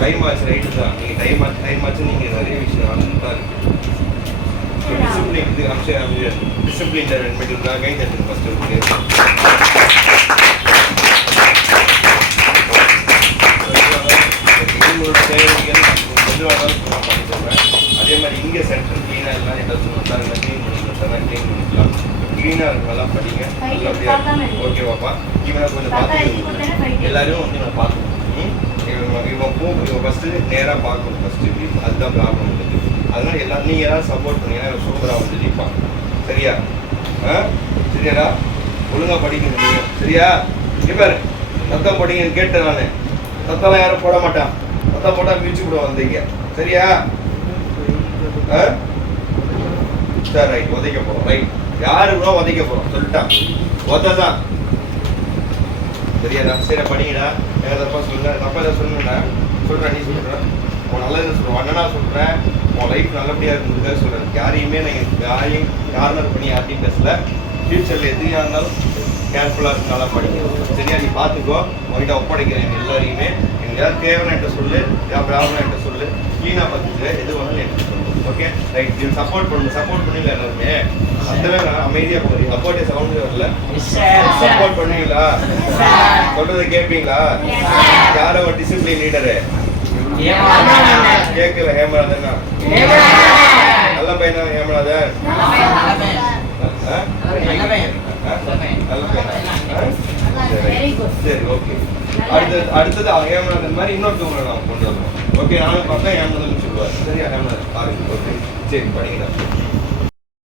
Time ஆச்சு right தான். நீங்கள் டைம் ஆச்சு நீங்கள் நிறைய விஷயம் நடந்துதான் இருக்குது. டிசிப்ளின் இது டிசிப்ளின் மெட்டீரியல் கை தட்டு ஃபஸ்ட்டு இருக்கு. உங்களோட தேவைகள் எதுவாக நான் பண்ணி தருவேன். அதே மாதிரி இங்கே சென்ட்ரல் க்ளீனாக எல்லாம் ஏதாவது சொல்லணும் சார், இல்லை க்ளீன் பண்ணிக்கலாம் சார், க்ளீன் பண்ணிக்கலாம். க்ளீனாக இருக்கலாம் படிங்க. ஓகேவாப்பா? இவன் கொஞ்சம் பார்த்து எல்லாரையும் வந்து நான் பார்க்கணும். இவன் ஃபஸ்ட்டு நேராக பார்க்கணும் ஃபஸ்ட்டு. அதுதான் ப்ராப்ளம் இருக்குது. அதனால எல்லாரும் நீங்கள் ஏதாவது சப்போர்ட் பண்ணீங்கன்னா சூப்பராக வந்து ஜெயிப்பாங்க. சரியா? சரியாடா? ஒழுங்காக படிக்கணும் நீங்கள். சரியா? இப்போ சத்தம் படிங்கன்னு கேட்டேன் நான். சத்தம்லாம் யாரும் போட மாட்டான். சத்தம் போட்டால் மிதிச்சு கூட வந்தீங்க. சரியா? சரி ரைட். உதைக்க போகிறோம். ரைட். யாரு கூட உதைக்க போகிறோம் சொல்லிட்டான். உதான் சரியாடா? சரி படிங்கடா. எங்கள் தப்பா சொல்லுங்க. தப்பா எதாவது சொல்லணும்டா சொல்கிறேன். நீ சொல்கிறேன் உன் நல்லதுன்னு சொல்லுவோம். அண்ணனா சொல்கிறேன். உன் லைஃப் நல்லபடியாக இருக்குதுக்காக சொல்கிறேன். யாரையுமே நீங்கள் யாரையும் கார்னர் பண்ணி யார்ட்டையும் பேசல. ஃபியூச்சரில் எதுவாக இருந்தாலும் கேர்ஃபுல்லாக இருக்கு. நல்லா படிக்கணும். சரியா? நீ பார்த்துக்கோ. உங்ககிட்ட ஒப்படைக்கிறேன் எல்லாரையுமே. எனக்கு ஏதாவது தேவைன்னா என்கிட்ட சொல்லு, ஏதாவது ப்ராப்ளம் என்கிட்ட சொல்லு. க்ளீனாக பார்த்துட்டு எது வேணாலும் என்கிட்ட சொல்லு. Okay right. இது சப்போர்ட் பண்ணணும். சப்போர்ட் பண்ணல எல்லாருமே. அத்தனை அமைதியாக போகிறீங்க. சப்போர்ட்டே சவுண்டு வரல. சப்போர்ட் பண்ணுவீங்களா? சொல்றதை கேட்பீங்களா? யாரோ ஒரு டிசிப்ளின் லீடரு கேட்கல. ஹேமராஜன் நல்ல பையனா? ஹேமராஜன் நல்ல பையன். சரி ஓகே. அடுத்தது ஹேமராஜன் மாதிரி இன்னொருத்தவங்களை நான் கொண்டு வருவோம். ஓகே நானும் பார்த்தா ஹேமராஜன் சொல்லுவார். சரியா? ஹேமராஜன் ஓகே சரி படிங்க.